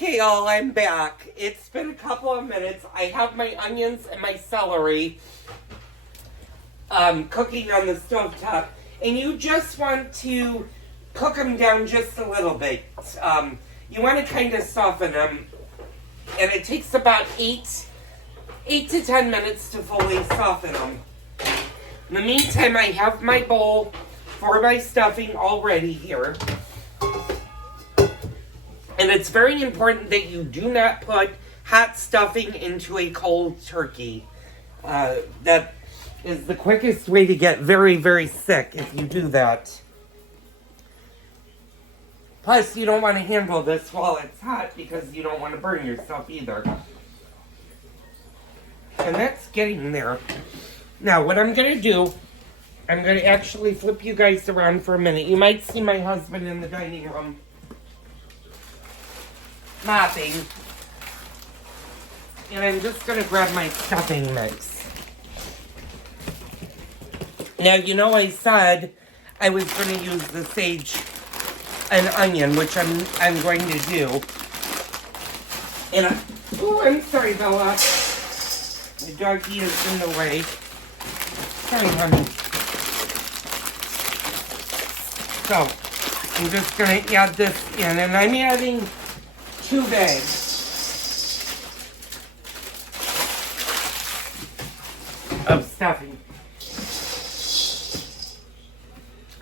Okay, y'all, I'm back. It's been a couple of minutes. I have my onions and my celery cooking on the stovetop. And you just want to cook them down just a little bit. You want to kind of soften them. And it takes about 8 to 10 minutes to fully soften them. In the meantime, I have my bowl for my stuffing already here. And it's very important that you do not put hot stuffing into a cold turkey. That is the quickest way to get very, very sick if you do that. Plus, you don't want to handle this while it's hot because you don't want to burn yourself either. And that's getting there. Now, what I'm going to do, I'm going to actually flip you guys around for a minute. You might see my husband in the dining room mopping. And I'm just going to grab my stuffing mix. Now, you know I said I was going to use the sage and onion, which I'm going to do. And I'm sorry, Bella. The doggy is in the way. Sorry, honey. So, I'm just going to add this in, and I'm adding 2 bags of stuffing.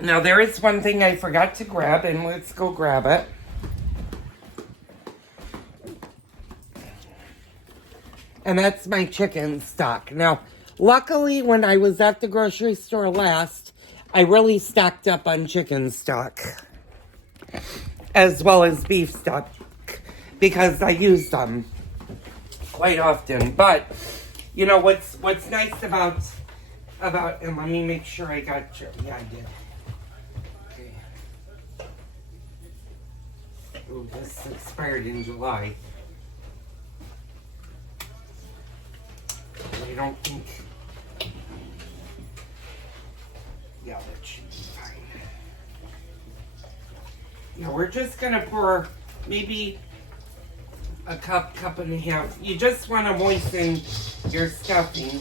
Now, there is one thing I forgot to grab, and let's go grab it. And that's my chicken stock. Now, luckily, when I was at the grocery store last, I really stocked up on chicken stock, as well as beef stock, because I use them quite often. But, you know, what's nice about, and let me make sure I got you. Yeah, I did. Ooh, this expired in July. I don't think... Yeah, that should be fine. Yeah, we're just going to pour maybe a cup and a half. You just want to moisten your stuffing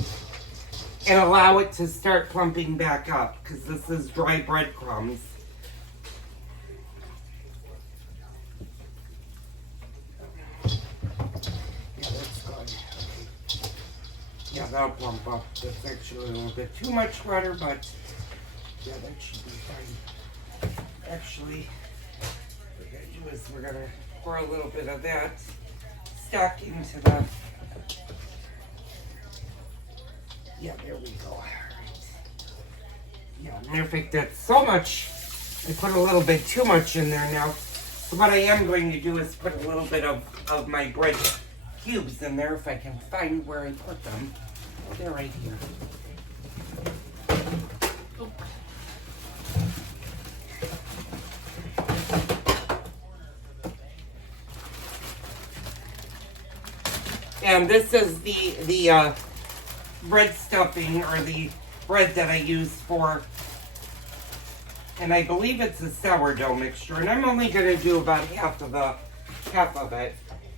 and allow it to start plumping back up, because this is dry breadcrumbs. Yeah, that'll plump up. That's actually a little bit too much water, but yeah, that should be fine. Actually, what we're going to do is we're going to pour a little bit of that stock into the... Yeah, there we go. All right. Yeah, perfect. That's so much. I put a little bit too much in there now. So what I am going to do is put a little bit of my bread cubes in there, if I can find where I put them. Oh, they're right here. Oh. And this is the bread stuffing, or the bread that I use for, and I believe it's a sourdough mixture, and I'm only going to do about half of it.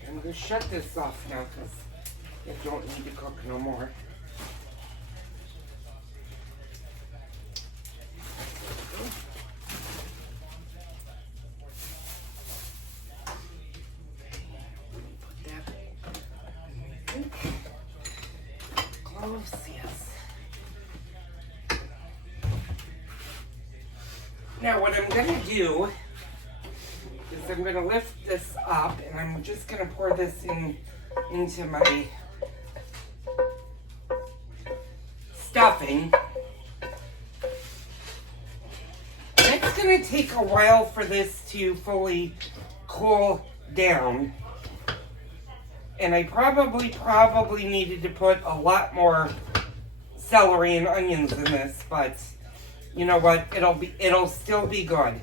I'm going to shut this off now because it don't need to cook no more. Put that in. Cloves, yes. Now what I'm going to do is I'm going to lift this up, and I'm just going to pour this into my stuffing. And it's going to take a while for this to fully cool down. And I probably needed to put a lot more celery and onions in this, but you know what? It'll still be good.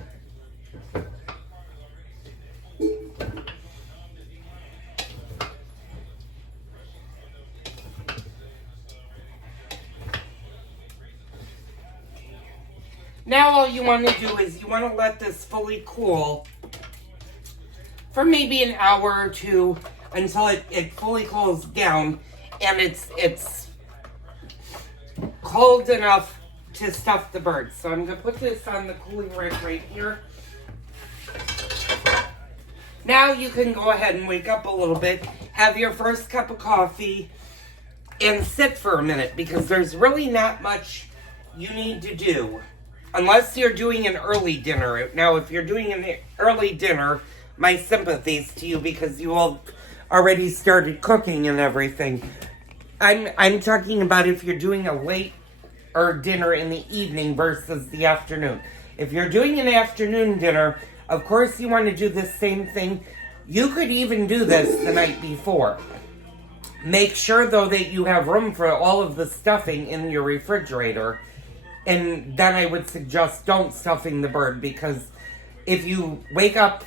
Now all you want to do is you want to let this fully cool for maybe an hour or two until it fully cools down and it's cold enough to stuff the birds. So I'm going to put this on the cooling rack right here. Now you can go ahead and wake up a little bit, have your first cup of coffee, and sit for a minute because there's really not much you need to do unless you're doing an early dinner. Now, if you're doing an early dinner, my sympathies to you because you all already started cooking and everything. I'm talking about if you're doing a late or dinner in the evening versus the afternoon. If you're doing an afternoon dinner, of course you want to do the same thing. You could even do this the night before. Make sure, though, that you have room for all of the stuffing in your refrigerator. And then I would suggest don't stuffing the bird because if you wake up,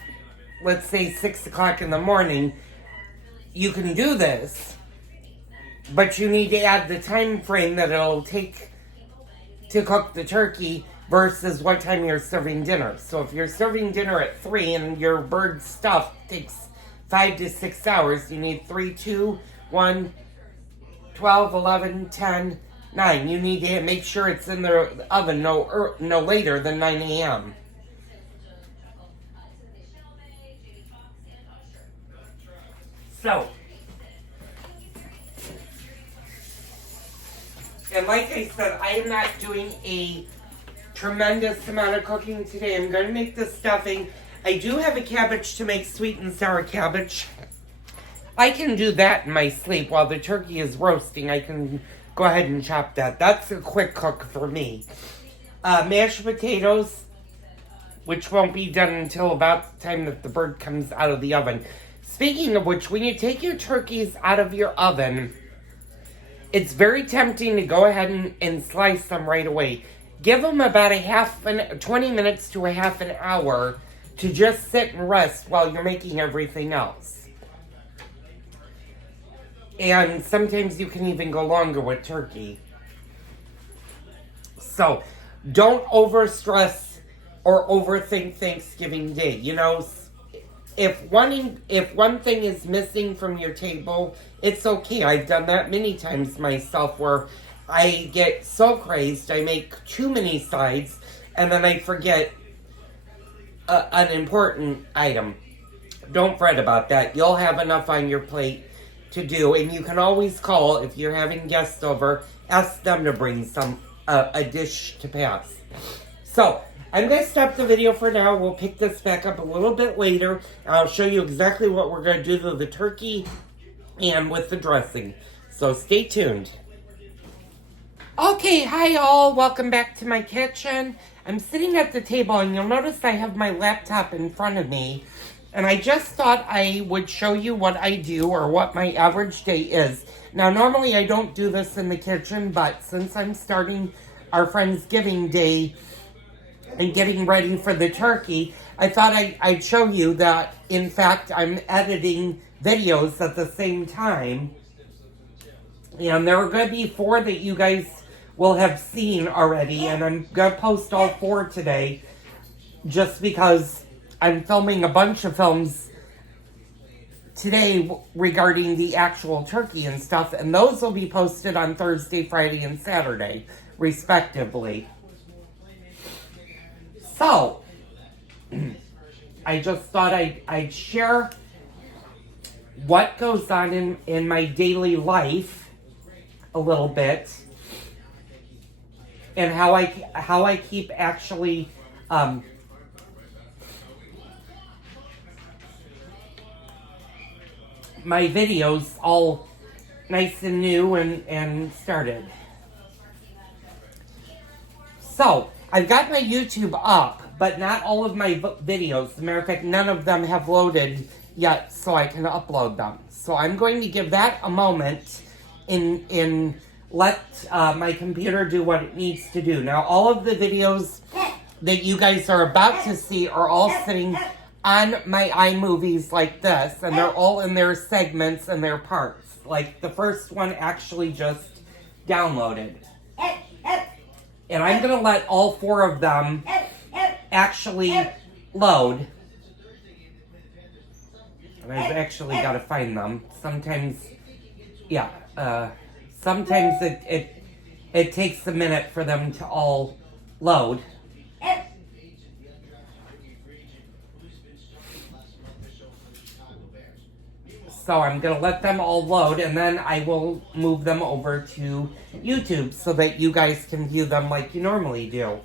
let's say 6 o'clock in the morning, you can do this, but you need to add the time frame that it'll take to cook the turkey versus what time you're serving dinner. So if you're serving dinner at 3 and your bird stuff takes 5 to 6 hours, you need 3, 2, 1, 12, 11, 10, 9. You need to make sure it's in the oven no later than 9 a.m. So, and like I said, I am not doing a tremendous amount of cooking today. I'm going to make the stuffing. I do have a cabbage to make, sweet and sour cabbage. I can do that in my sleep while the turkey is roasting. I can go ahead and chop that. That's a quick cook for me. Mashed potatoes, which won't be done until about the time that the bird comes out of the oven. Speaking of which, when you take your turkeys out of your oven, it's very tempting to go ahead and slice them right away. Give them about 20 minutes to a half an hour to just sit and rest while you're making everything else. And sometimes you can even go longer with turkey. So, don't overstress or overthink Thanksgiving Day. You know, if one thing is missing from your table, it's okay. I've done that many times myself where I get so crazed, I make too many sides, and then I forget an important item. Don't fret about that. You'll have enough on your plate to do, and you can always call if you're having guests over, ask them to bring a dish to pass. So, I'm going to stop the video for now. We'll pick this back up a little bit later. I'll show you exactly what we're going to do to the turkey and with the dressing. So stay tuned. Okay, hi all. Welcome back to my kitchen. I'm sitting at the table and you'll notice I have my laptop in front of me. And I just thought I would show you what I do or what my average day is. Now, normally I don't do this in the kitchen, but since I'm starting our Friendsgiving Day and getting ready for the turkey, I thought I'd show you that, in fact, I'm editing videos at the same time. And there are going to be 4 that you guys will have seen already, and I'm going to post all 4 today just because I'm filming a bunch of films today regarding the actual turkey and stuff, and those will be posted on Thursday, Friday, and Saturday, respectively. So, I just thought I'd share what goes on in my daily life a little bit, and how I keep actually my videos all nice and new and started. So, I've got my YouTube up, but not all of my videos. As a matter of fact, none of them have loaded yet, so I can upload them. So I'm going to give that a moment and let my computer do what it needs to do. Now, all of the videos that you guys are about to see are all sitting on my iMovies like this, and they're all in their segments and their parts. Like, the first one actually just downloaded. And I'm going to let all 4 of them actually load. And I've actually got to find them. Sometimes, yeah, sometimes it takes a minute for them to all load. So I'm going to let them all load, and then I will move them over to YouTube so that you guys can view them like you normally do.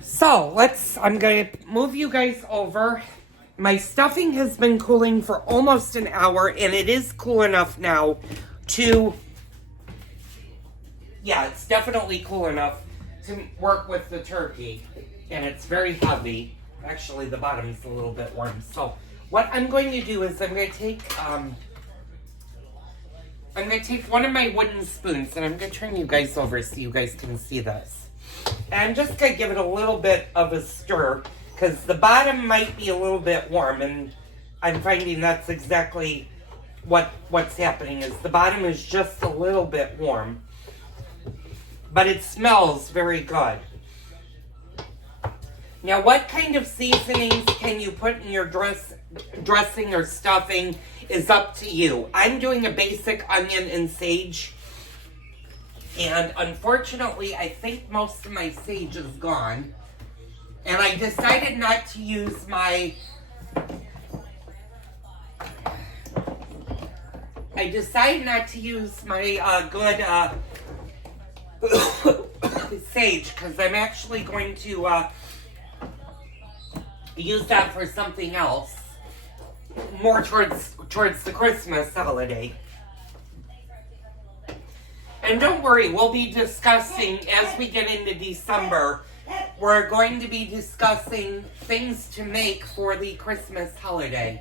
So I'm going to move you guys over. My stuffing has been cooling for almost an hour, and it is cool enough now to, yeah, it's definitely cool enough to work with the turkey. And it's very heavy. Actually, the bottom's a little bit warm. So what I'm going to do is I'm going to take one of my wooden spoons, and I'm going to turn you guys over so you guys can see this. And I'm just going to give it a little bit of a stir, because the bottom might be a little bit warm, and I'm finding that's exactly what's happening, is the bottom is just a little bit warm. But it smells very good. Now, what kind of seasonings can you put in your dressing or stuffing is up to you. I'm doing a basic onion and sage. And unfortunately, I think most of my sage is gone. And I decided not to use my... good sage, because I'm actually going to use that for something else, more towards the Christmas holiday. And don't worry, we'll be discussing, as we get into December, we're going to be discussing things to make for the Christmas holiday.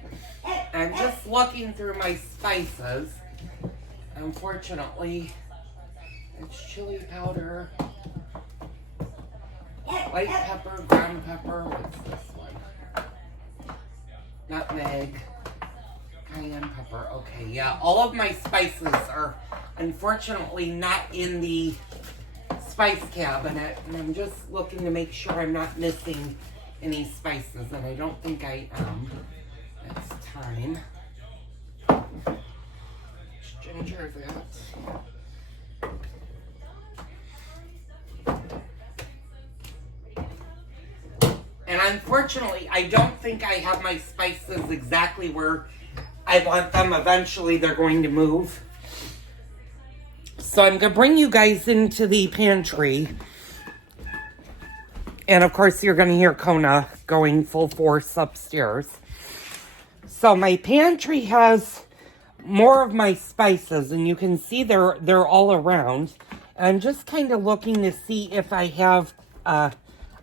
I'm just looking through my spices. Unfortunately, it's chili powder, white pepper, ground pepper, what's this one? Nutmeg, cayenne pepper. Okay, yeah, all of my spices are unfortunately not in the spice cabinet, and I'm just looking to make sure I'm not missing any spices, and I don't think I am. It's thyme. Ginger, that. And unfortunately, I don't think I have my spices exactly where I want them. Eventually, they're going to move. So I'm going to bring you guys into the pantry. And of course, you're going to hear Kona going full force upstairs. So my pantry has more of my spices, and you can see they're all around. I'm just kind of looking to see if I have a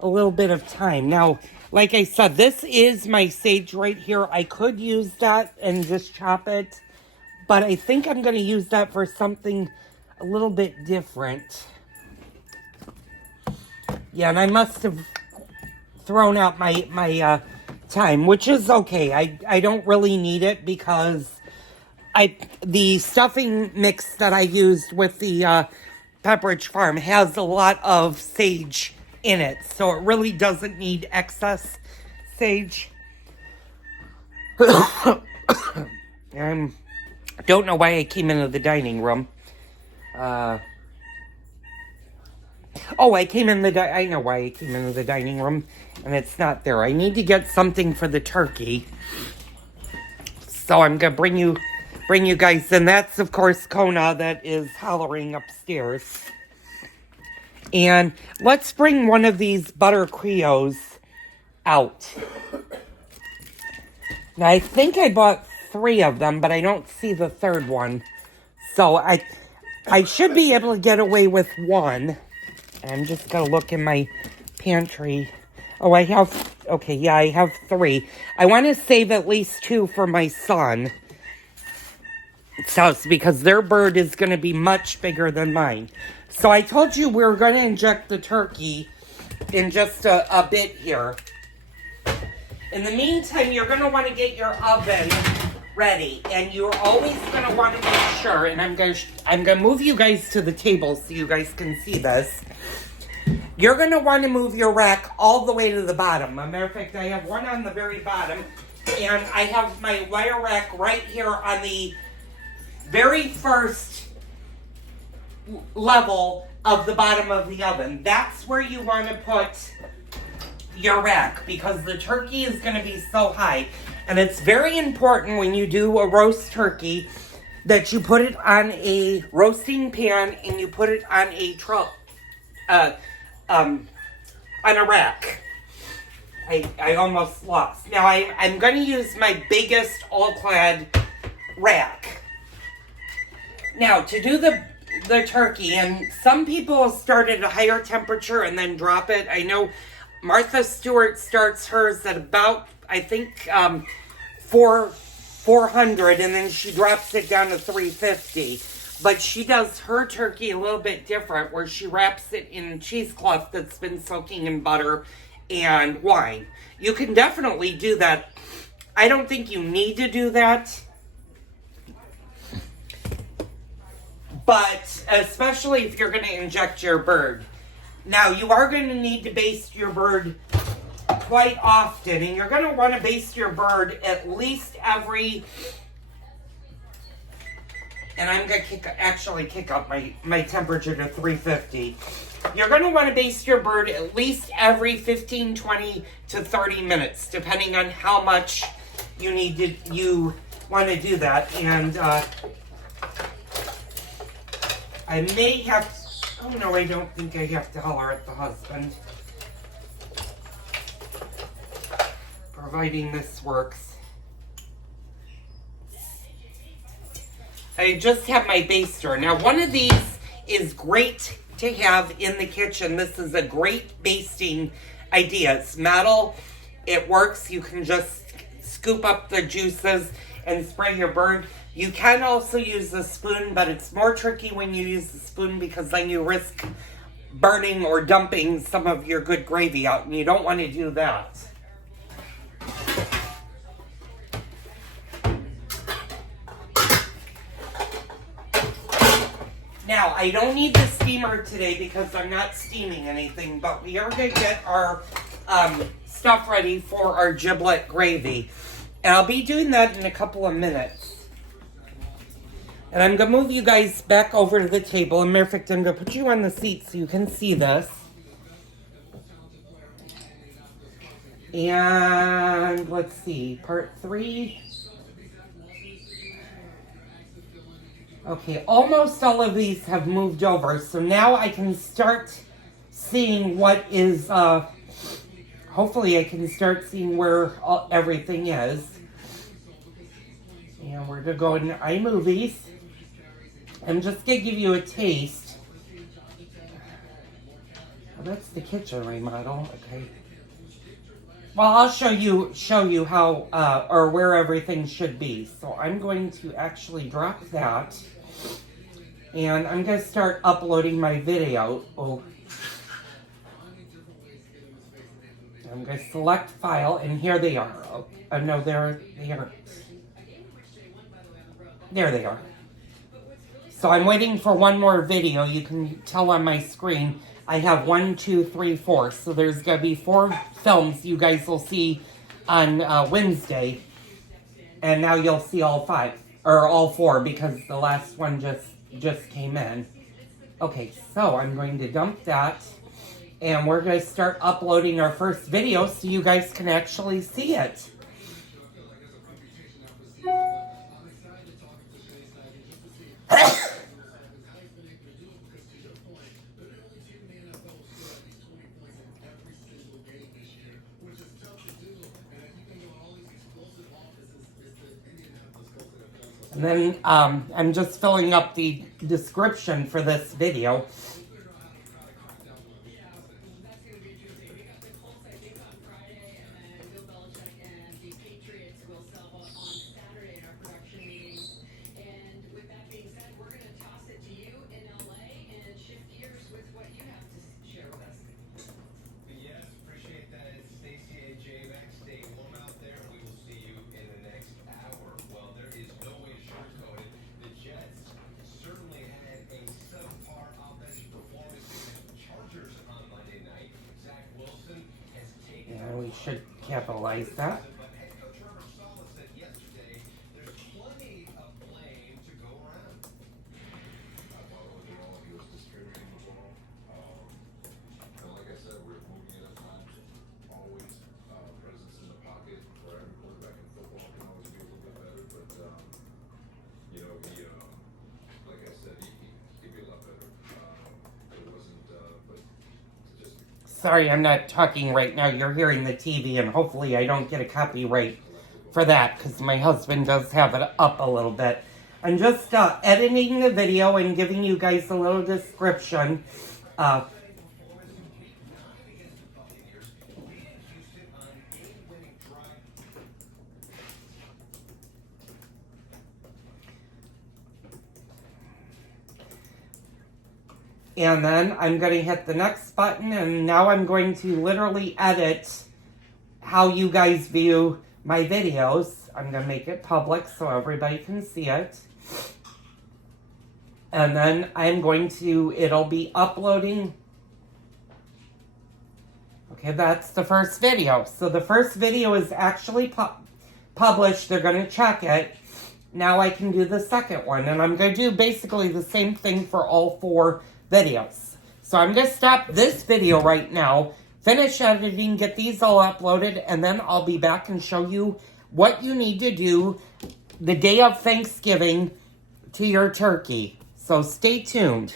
little bit of time. Now, like I said, this is my sage right here. I could use that and just chop it, but I think I'm going to use that for something a little bit different. Yeah, and I must have thrown out my thyme, which is okay. I don't really need it because the stuffing mix that I used with the Pepperidge Farm has a lot of sage in it, so it really doesn't need excess sage. I don't know why I came into the dining room. I know why I came into the dining room, and it's not there. I need to get something for the turkey. So I'm gonna bring you guys in. That's of course Kona that is hollering upstairs. And let's bring one of these butter Creos out. Now I think I bought 3 of them, but I don't see the third one. So I should be able to get away with 1. I'm just going to look in my pantry. Oh, I have 3. I want to save at least 2 for my son. So, because their bird is going to be much bigger than mine. So I told you we were going to inject the turkey in just a bit here. In the meantime, you're going to want to get your oven ready, and you're always going to want to make sure, and I'm going to move you guys to the table so you guys can see this. You're going to want to move your rack all the way to the bottom. As a matter of fact, I have one on the very bottom. And I have my wire rack right here on the very first level of the bottom of the oven. That's where you want to put your rack because the turkey is going to be so high. And it's very important when you do a roast turkey that you put it on a roasting pan and you put it on a on a rack. I almost lost. Now I'm going to use my biggest all-clad rack. Now to do the turkey, and some people start at a higher temperature and then drop it. I know Martha Stewart starts hers at about, I think, 400, and then she drops it down to 350. But she does her turkey a little bit different, where she wraps it in cheesecloth that's been soaking in butter and wine. You can definitely do that. I don't think you need to do that. But especially if you're going to inject your bird. Now, you are going to need to baste your bird quite often. And you're going to want to baste your bird at least every... And I'm going to actually kick up my temperature to 350. You're going to want to baste your bird at least every 15, 20 to 30 minutes, depending on how much you want to do that. And I may have... Oh, no, I don't think I have to holler at the husband. Providing this works. I just have my baster. Now, one of these is great to have in the kitchen. This is a great basting idea. It's metal. It works. You can just scoop up the juices and spray your bird. You can also use a spoon, but it's more tricky when you use the spoon because then you risk burning or dumping some of your good gravy out, and you don't want to do that. Now, I don't need the steamer today because I'm not steaming anything, but we are going to get our stuff ready for our giblet gravy. And I'll be doing that in a couple of minutes. And I'm going to move you guys back over to the table. And matter of fact, I'm going to put you on the seat so you can see this. And let's see, part 3. Okay, almost all of these have moved over. So now I can start seeing what is, hopefully I can start seeing where everything is. And we're going to go into iMovies. I'm just going to give you a taste. Oh, that's the kitchen remodel. Okay. Well, I'll show you how or where everything should be. So I'm going to actually drop that. And I'm going to start uploading my video. Oh. I'm going to select file, and here they are. Oh, no, they aren't. There they are. So I'm waiting for one more video. You can tell on my screen I have 1, 2, 3, 4. So there's going to be 4 films you guys will see on Wednesday. And now you'll see all 5, or all 4, because the last one just came in. Okay, so I'm going to dump that. And we're going to start uploading our first video so you guys can actually see it. And then I'm just filling up the description for this video. We should capitalize that. Sorry, I'm not talking right now. You're hearing the TV, and hopefully I don't get a copyright for that, because my husband does have it up a little bit. I'm just editing the video and giving you guys a little description. And then I'm going to hit the next button, and now I'm going to literally edit how you guys view my videos. I'm going to make it public so everybody can see it. And then I'm going to, it'll be uploading. Okay, that's the first video. So the first video is actually published. They're going to check it. Now I can do the second one. And I'm going to do basically the same thing for all 4 videos. So I'm going to stop this video right now, finish editing, get these all uploaded, and then I'll be back and show you what you need to do the day of Thanksgiving to your turkey. So stay tuned.